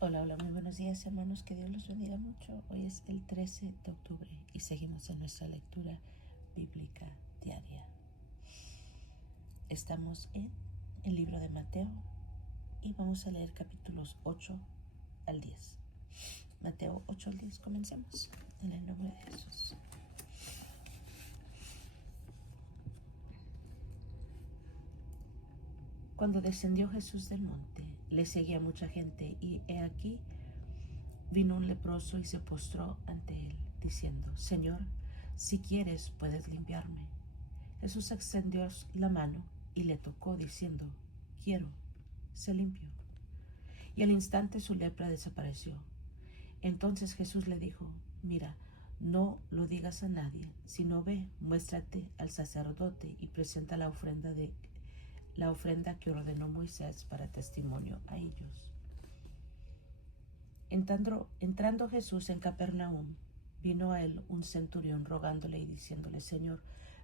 Hola, hola, muy buenos días hermanos, que Dios los bendiga mucho. Hoy es el 13 de octubre y seguimos en nuestra lectura bíblica diaria. Estamos en el libro de Mateo y vamos a leer capítulos 8 al 10. Mateo 8 al 10, comencemos en el nombre de Jesús. Cuando descendió Jesús del monte, le seguía mucha gente y he aquí vino un leproso y se postró ante él, diciendo: Señor, si quieres puedes limpiarme. Jesús extendió la mano y le tocó, diciendo: Quiero, sé limpio. Y al instante su lepra desapareció. Entonces Jesús le dijo: Mira, no lo digas a nadie, sino ve, muéstrate al sacerdote y presenta la ofrenda que ordenó Moisés para testimonio a ellos. Entrando Jesús en Capernaum, vino a él un centurión rogándole y diciéndole: Señor,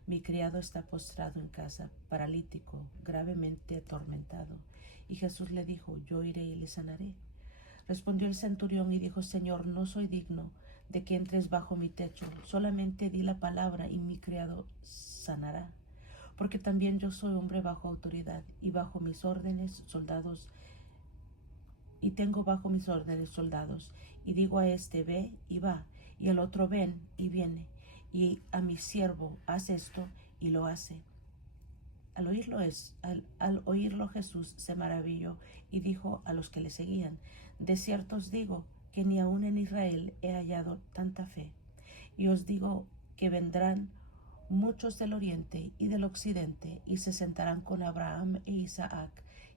mi criado está postrado en casa, paralítico, gravemente atormentado. Y Jesús le dijo: Yo iré y le sanaré. Respondió el centurión y dijo: Señor, no soy digno de que entres bajo mi techo, solamente di la palabra y mi criado sanará. Porque también yo soy hombre bajo autoridad y bajo mis órdenes soldados y tengo bajo mis órdenes soldados, y digo a este: ve y va, y al otro: ven y viene, y a mi siervo: haz esto, y lo hace. Al oírlo Jesús se maravilló y dijo a los que le seguían: de cierto os digo que ni aun en Israel he hallado tanta fe. Y os digo que vendrán muchos del oriente y del occidente y se sentarán con Abraham e Isaac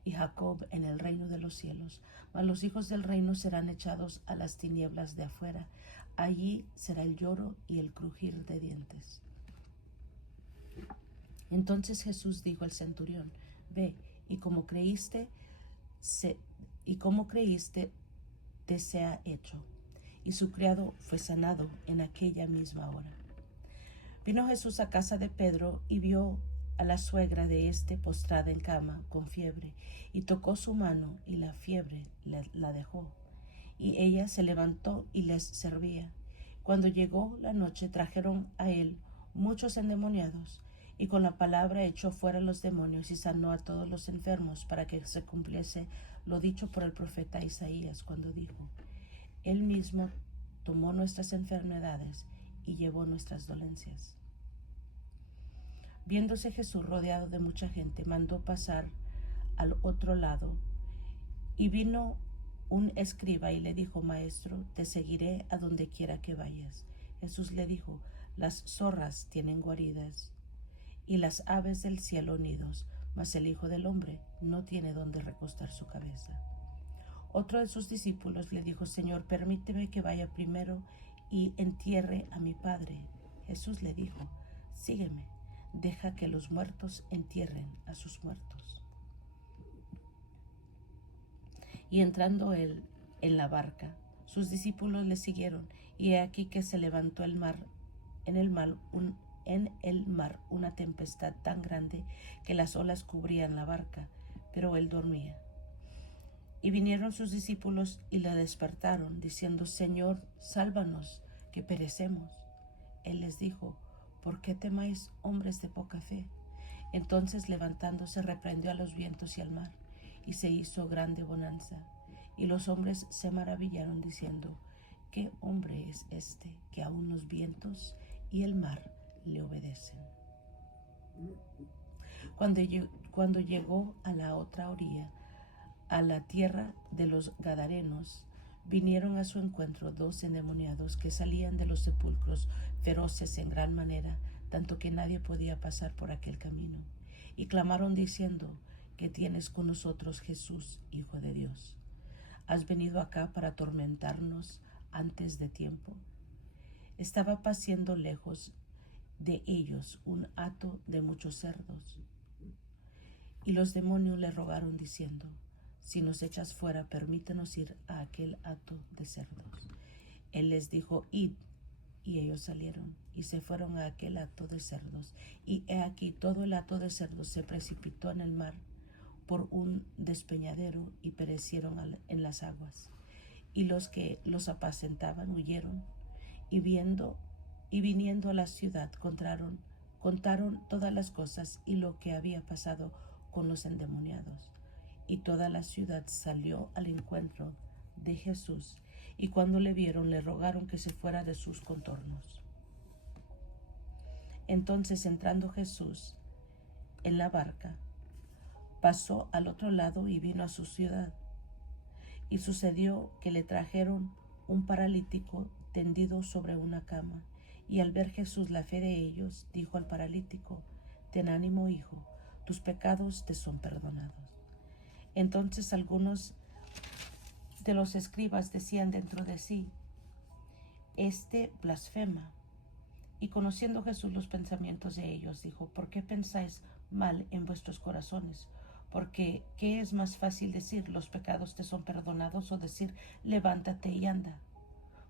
y Jacob en el reino de los cielos. Mas los hijos del reino serán echados a las tinieblas de afuera. Allí será el lloro y el crujir de dientes. Entonces Jesús dijo al centurión: ve, y como creíste, te sea hecho. Y su criado fue sanado en aquella misma hora. Vino Jesús a casa de Pedro y vio a la suegra de éste postrada en cama con fiebre, y tocó su mano, y la fiebre la dejó. Y ella se levantó y les servía. Cuando llegó la noche, trajeron a él muchos endemoniados, y con la palabra echó fuera los demonios y sanó a todos los enfermos, para que se cumpliese lo dicho por el profeta Isaías, cuando dijo: Él mismo tomó nuestras enfermedades y llevó nuestras dolencias. Viéndose Jesús rodeado de mucha gente, mandó pasar al otro lado, y vino un escriba y le dijo: Maestro, te seguiré a donde quiera que vayas. Jesús le dijo: las zorras tienen guaridas y las aves del cielo nidos, mas el Hijo del Hombre no tiene donde recostar su cabeza. Otro de sus discípulos le dijo: Señor, permíteme que vaya primero y entierre a mi Padre. Jesús le dijo: sígueme, deja que los muertos entierren a sus muertos. Y entrando él en la barca, sus discípulos le siguieron, y he aquí que se levantó en el mar una tempestad tan grande que las olas cubrían la barca, pero él dormía. Y vinieron sus discípulos y le despertaron, diciendo: Señor, sálvanos, que perecemos. Él les dijo: ¿por qué temáis, hombres de poca fe? Entonces, levantándose, reprendió a los vientos y al mar, y se hizo grande bonanza. Y los hombres se maravillaron, diciendo: ¿qué hombre es este, que aun los vientos y el mar le obedecen? Cuando llegó a la otra orilla, a la tierra de los Gadarenos, vinieron a su encuentro dos endemoniados que salían de los sepulcros, feroces en gran manera, tanto que nadie podía pasar por aquel camino. Y clamaron diciendo: ¿qué tienes con nosotros, Jesús, Hijo de Dios? ¿Has venido acá para atormentarnos antes de tiempo? Estaba paciendo lejos de ellos un hato de muchos cerdos, y los demonios le rogaron diciendo: si nos echas fuera, permítenos ir a aquel hato de cerdos. Él les dijo: id. Y ellos salieron y se fueron a aquel hato de cerdos. Y he aquí, todo el hato de cerdos se precipitó en el mar por un despeñadero y perecieron en las aguas. y los que los apacentaban huyeron, y viniendo a la ciudad contaron todas las cosas y lo que había pasado con los endemoniados. Y toda la ciudad salió al encuentro de Jesús, y cuando le vieron le rogaron que se fuera de sus contornos. Entonces, entrando Jesús en la barca, pasó al otro lado y vino a su ciudad. Y sucedió que le trajeron un paralítico tendido sobre una cama. Y al ver Jesús la fe de ellos, dijo al paralítico: ten ánimo, hijo, tus pecados te son perdonados. Entonces algunos de los escribas decían dentro de sí: este blasfema. Y conociendo Jesús los pensamientos de ellos, dijo: ¿por qué pensáis mal en vuestros corazones? Porque ¿qué es más fácil decir, los pecados te son perdonados, o decir, levántate y anda?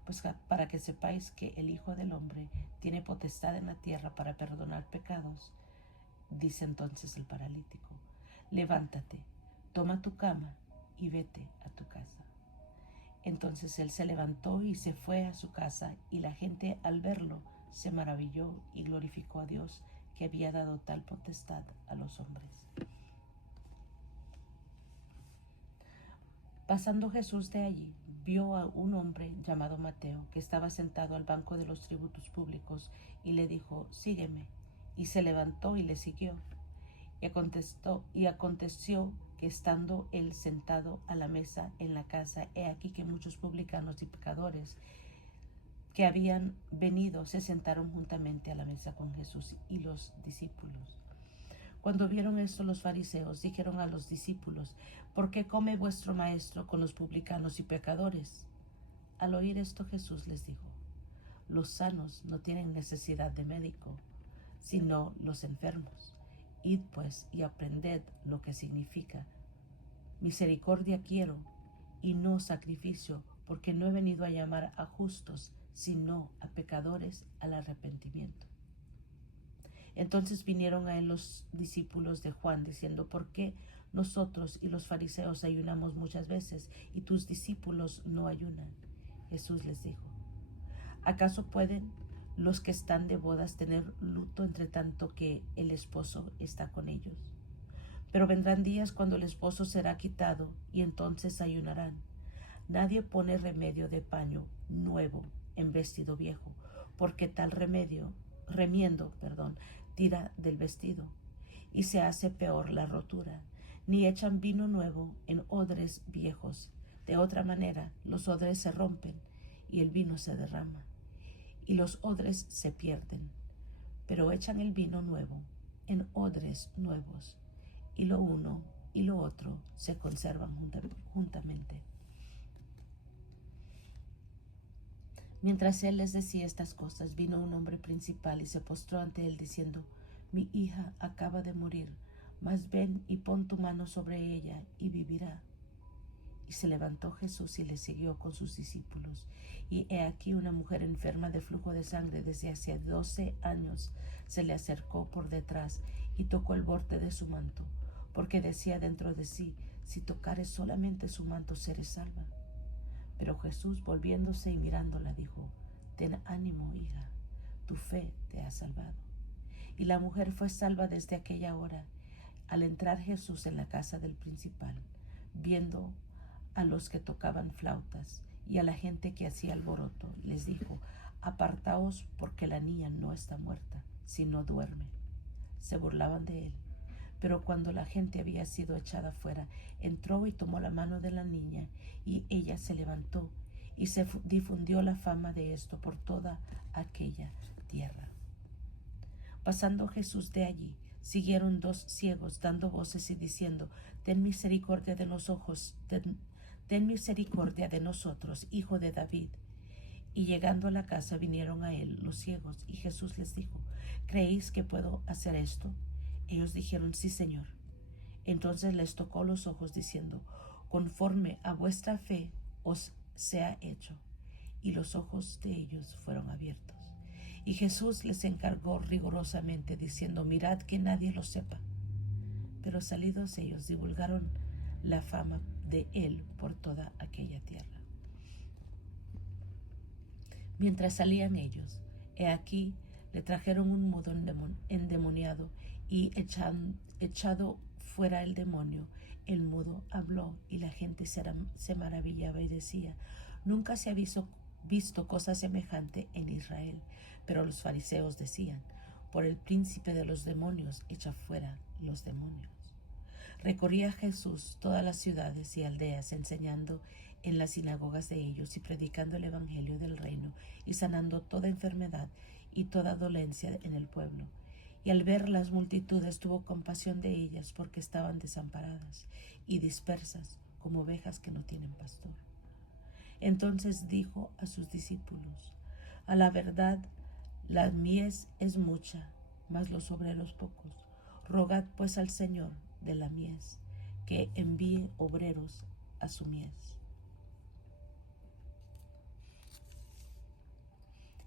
Pues para que sepáis que el Hijo del Hombre tiene potestad en la tierra para perdonar pecados. Dice entonces el paralítico: levántate, toma tu cama y vete a tu casa. Entonces él se levantó y se fue a su casa, y la gente al verlo se maravilló y glorificó a Dios, que había dado tal potestad a los hombres. Pasando Jesús de allí, vio a un hombre llamado Mateo, que estaba sentado al banco de los tributos públicos, y le dijo: sígueme. Y se levantó y le siguió. Y aconteció que, estando él sentado a la mesa en la casa, he aquí que muchos publicanos y pecadores que habían venido se sentaron juntamente a la mesa con Jesús y los discípulos. Cuando vieron esto, los fariseos dijeron a los discípulos: ¿por qué come vuestro maestro con los publicanos y pecadores? Al oír esto, Jesús les dijo: los sanos no tienen necesidad de médico, sino los enfermos. Id pues y aprended lo que significa: misericordia quiero y no sacrificio, porque no he venido a llamar a justos, sino a pecadores al arrepentimiento. Entonces vinieron a él los discípulos de Juan, diciendo: ¿por qué nosotros y los fariseos ayunamos muchas veces, y tus discípulos no ayunan? Jesús les dijo: ¿acaso pueden los que están de bodas tener luto entre tanto que el esposo está con ellos? Pero vendrán días cuando el esposo será quitado, y entonces ayunarán. Nadie pone remedio de paño nuevo en vestido viejo, porque tal remiendo, tira del vestido, y se hace peor la rotura. Ni echan vino nuevo en odres viejos. De otra manera, los odres se rompen, y el vino se derrama, y los odres se pierden. Pero echan el vino nuevo en odres nuevos, y lo uno y lo otro se conservan juntamente. Mientras él les decía estas cosas, vino un hombre principal y se postró ante él, diciendo: mi hija acaba de morir, mas ven y pon tu mano sobre ella y vivirá. Y se levantó Jesús y le siguió con sus discípulos. Y he aquí una mujer enferma de flujo de sangre desde hacía 12 años se le acercó por detrás y tocó el borde de su manto, porque decía dentro de sí: si tocare solamente su manto, seré salva. Pero Jesús, volviéndose y mirándola, dijo: ten ánimo, hija, tu fe te ha salvado. Y la mujer fue salva desde aquella hora. Al entrar Jesús en la casa del principal, viendo a los que tocaban flautas y a la gente que hacía alboroto, les dijo: apartaos, porque la niña no está muerta, sino duerme. Se burlaban de él. Pero cuando la gente había sido echada fuera, entró y tomó la mano de la niña, y ella se levantó, y se difundió la fama de esto por toda aquella tierra. Pasando Jesús de allí, siguieron 2 ciegos, dando voces y diciendo: ten misericordia de nosotros, ten misericordia de nosotros, hijo de David. Y llegando a la casa, vinieron a él los ciegos, y Jesús les dijo: ¿creéis que puedo hacer esto? Ellos dijeron: sí, Señor. Entonces les tocó los ojos, diciendo: conforme a vuestra fe os sea hecho. Y los ojos de ellos fueron abiertos. Y Jesús les encargó rigurosamente, diciendo: mirad que nadie lo sepa. Pero salidos ellos, divulgaron la fama de él por toda aquella tierra. Mientras salían ellos, he aquí, le trajeron un mudo endemoniado, y echado fuera el demonio, el mudo habló, y la gente se maravillaba y decía: nunca se ha visto cosa semejante en Israel. Pero los fariseos decían: por el príncipe de los demonios echa fuera los demonios. Recorría Jesús todas las ciudades y aldeas, enseñando en las sinagogas de ellos y predicando el evangelio del reino y sanando toda enfermedad y toda dolencia en el pueblo. Y al ver las multitudes tuvo compasión de ellas, porque estaban desamparadas y dispersas como ovejas que no tienen pastor. Entonces dijo a sus discípulos: a la verdad, la mies es mucha, mas los obreros pocos. Rogad pues al Señor de la mies que envíe obreros a su mies.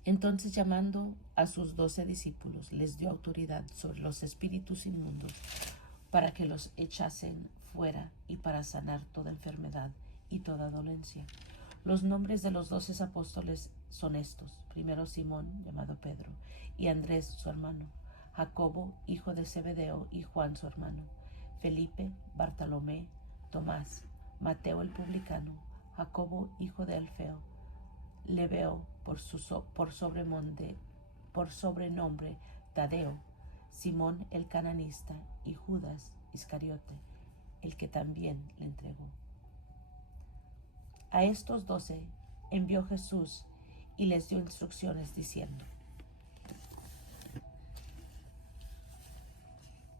Entonces, llamando a sus 12 discípulos, les dio autoridad sobre los espíritus inmundos para que los echasen fuera y para sanar toda enfermedad y toda dolencia. Los nombres de los 12 apóstoles son estos: primero Simón, llamado Pedro, y Andrés su hermano, Jacobo, hijo de Zebedeo, y Juan su hermano, Felipe, Bartolomé, Tomás, Mateo el publicano, Jacobo, hijo de Alfeo, Lebeo por sobrenombre Tadeo, Simón el cananista, y Judas Iscariote, el que también le entregó. A estos 12 envió Jesús y les dio instrucciones diciendo: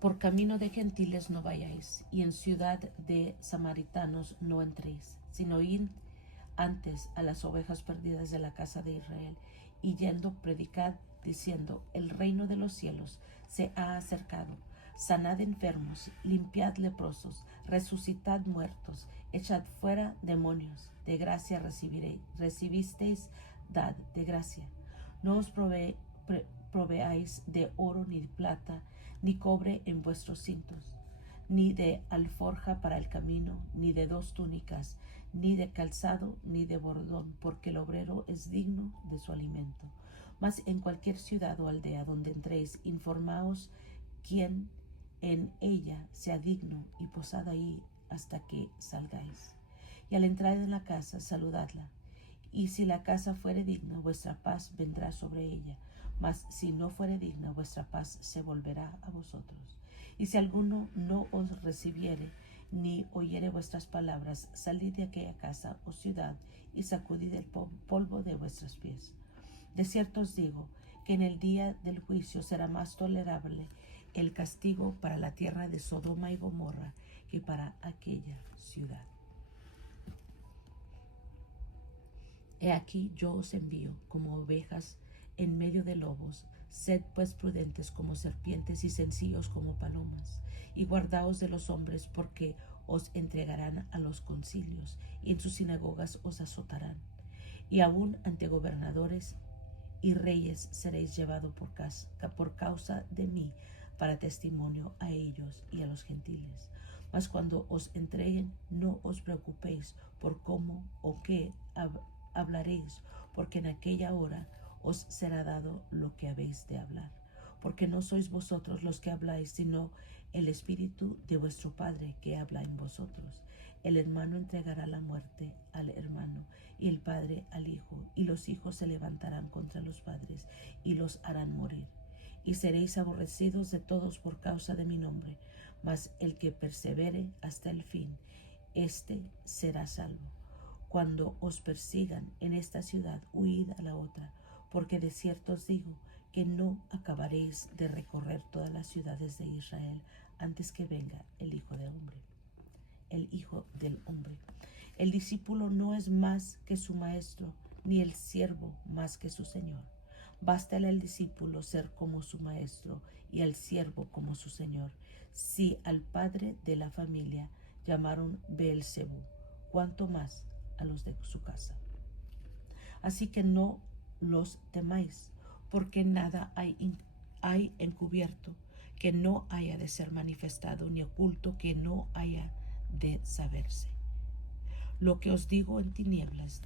por camino de gentiles no vayáis, y en ciudad de samaritanos no entréis, sino id antes a las ovejas perdidas de la casa de Israel, y yendo predicad diciendo: el reino de los cielos se ha acercado. Sanad enfermos, limpiad leprosos, resucitad muertos, echad fuera demonios. De gracia recibisteis, dad de gracia. No os proveáis de oro ni de plata, ni cobre en vuestros cintos, ni de alforja para el camino, ni de 2 túnicas, ni de calzado, ni de bordón, porque el obrero es digno de su alimento. Mas en cualquier ciudad o aldea donde entréis, informaos quién en ella sea digno, y posad ahí hasta que salgáis. Y al entrar en la casa, saludadla. Y si la casa fuere digna, vuestra paz vendrá sobre ella. Mas si no fuere digna, vuestra paz se volverá a vosotros. Y si alguno no os recibiere, ni oyere vuestras palabras, salid de aquella casa o ciudad y sacudid el polvo de vuestros pies. De cierto os digo que en el día del juicio será más tolerable el castigo para la tierra de Sodoma y Gomorra que para aquella ciudad. He aquí yo os envío como ovejas en medio de lobos. Sed pues prudentes como serpientes y sencillos como palomas, y guardaos de los hombres, porque os entregarán a los concilios, y en sus sinagogas os azotarán. Y aún ante gobernadores y reyes seréis llevados por causa de mí, para testimonio a ellos y a los gentiles. Mas cuando os entreguen, no os preocupéis por cómo o qué hablaréis, porque en aquella hora os será dado lo que habéis de hablar. Porque no sois vosotros los que habláis, sino el Espíritu de vuestro Padre que habla en vosotros. El hermano entregará la muerte al hermano, y el padre al hijo, y los hijos se levantarán contra los padres y los harán morir. Y seréis aborrecidos de todos por causa de mi nombre, mas el que persevere hasta el fin, éste será salvo. Cuando os persigan en esta ciudad, huid a la otra, porque de cierto os digo que no acabaréis de recorrer todas las ciudades de Israel antes que venga el Hijo del Hombre. El discípulo no es más que su maestro, ni el siervo más que su señor. Bástale al discípulo ser como su maestro y al siervo como su señor. Si al padre de la familia llamaron Beelzebú, cuánto más a los de su casa. Así que no los temáis, porque nada hay encubierto que no haya de ser manifestado, ni oculto que no haya de saberse. Lo que os digo en tinieblas,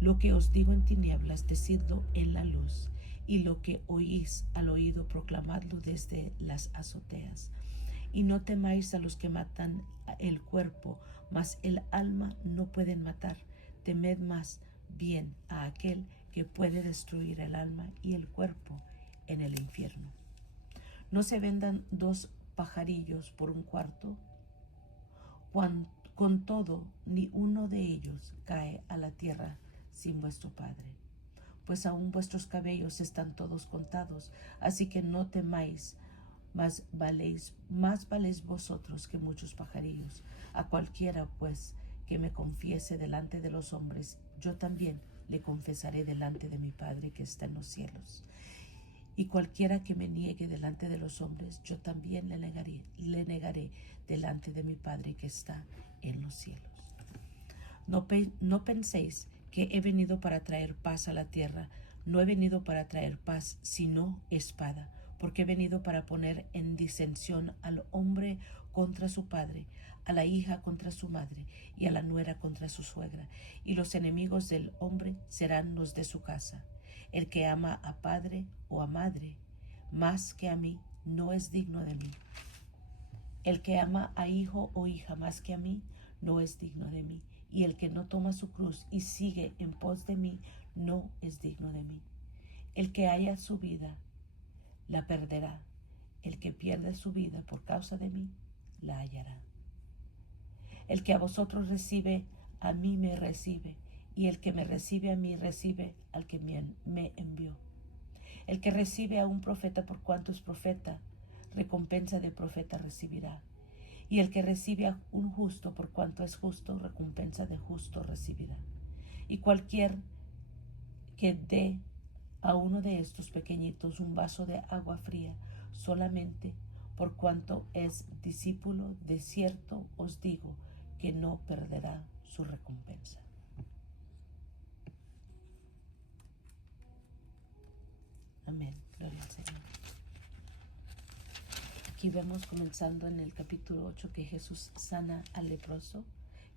Lo que os digo en tinieblas, decidlo en la luz, y lo que oís al oído, proclamadlo desde las azoteas. Y no temáis a los que matan el cuerpo, mas el alma no pueden matar. Temed más bien a aquel que puede destruir el alma y el cuerpo en el infierno. No se vendan 2 pajarillos por un cuarto. Con todo, ni uno de ellos cae a la tierra sin vuestro Padre. Pues aún vuestros cabellos están todos contados, así que no temáis, más valéis vosotros que muchos pajarillos. A cualquiera, pues, que me confiese delante de los hombres, yo también le confesaré delante de mi Padre que está en los cielos. Y cualquiera que me niegue delante de los hombres, yo también le negaré delante de mi Padre que está en los cielos. No penséis que he venido para traer paz a la tierra. No he venido para traer paz, sino espada, porque he venido para poner en disensión al hombre contra su padre, a la hija contra su madre, y a la nuera contra su suegra. Y los enemigos del hombre serán los de su casa. El que ama a padre o a madre más que a mí, no es digno de mí. El que ama a hijo o hija más que a mí, no es digno de mí. Y el que no toma su cruz y sigue en pos de mí, no es digno de mí. El que haya su vida, la perderá. El que pierde su vida por causa de mí, la hallará. El que a vosotros recibe, a mí me recibe. Y el que me recibe a mí, recibe al que me envió. El que recibe a un profeta por cuanto es profeta, recompensa de profeta recibirá. Y el que recibe a un justo por cuanto es justo, recompensa de justo recibirá. Y cualquier que dé a uno de estos pequeñitos un vaso de agua fría, solamente por cuanto es discípulo, de cierto os digo que no perderá su recompensa. Amén. Gloria al Señor. Aquí vemos comenzando en el capítulo 8 que Jesús sana al leproso,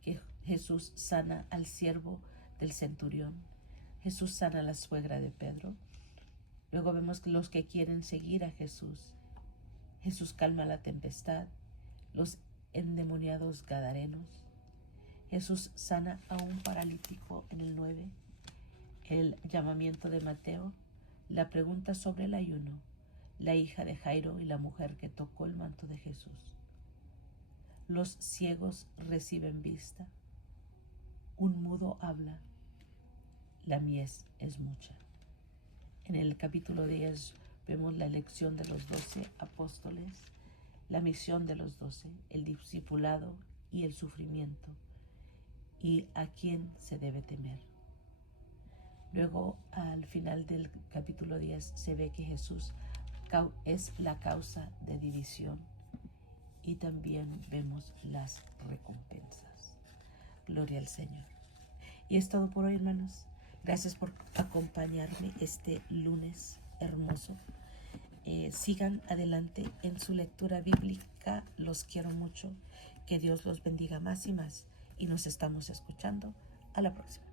que Jesús sana al siervo del centurión, Jesús sana a la suegra de Pedro. Luego vemos que los que quieren seguir a Jesús, Jesús calma la tempestad, los endemoniados gadarenos, Jesús sana a un paralítico en el 9, el llamamiento de Mateo, la pregunta sobre el ayuno, la hija de Jairo y la mujer que tocó el manto de Jesús. Los ciegos reciben vista, un mudo habla, la mies es mucha. En el capítulo 10 vemos la elección de los 12 apóstoles, la misión de los 12, el discipulado y el sufrimiento, y a quién se debe temer. Luego, al final del capítulo 10, se ve que Jesús es la causa de división y también vemos las recompensas. Gloria al Señor. Y es todo por hoy, hermanos. Gracias por acompañarme este lunes hermoso. Sigan adelante en su lectura bíblica. Los quiero mucho. Que Dios los bendiga más y más. Y nos estamos escuchando. A la próxima.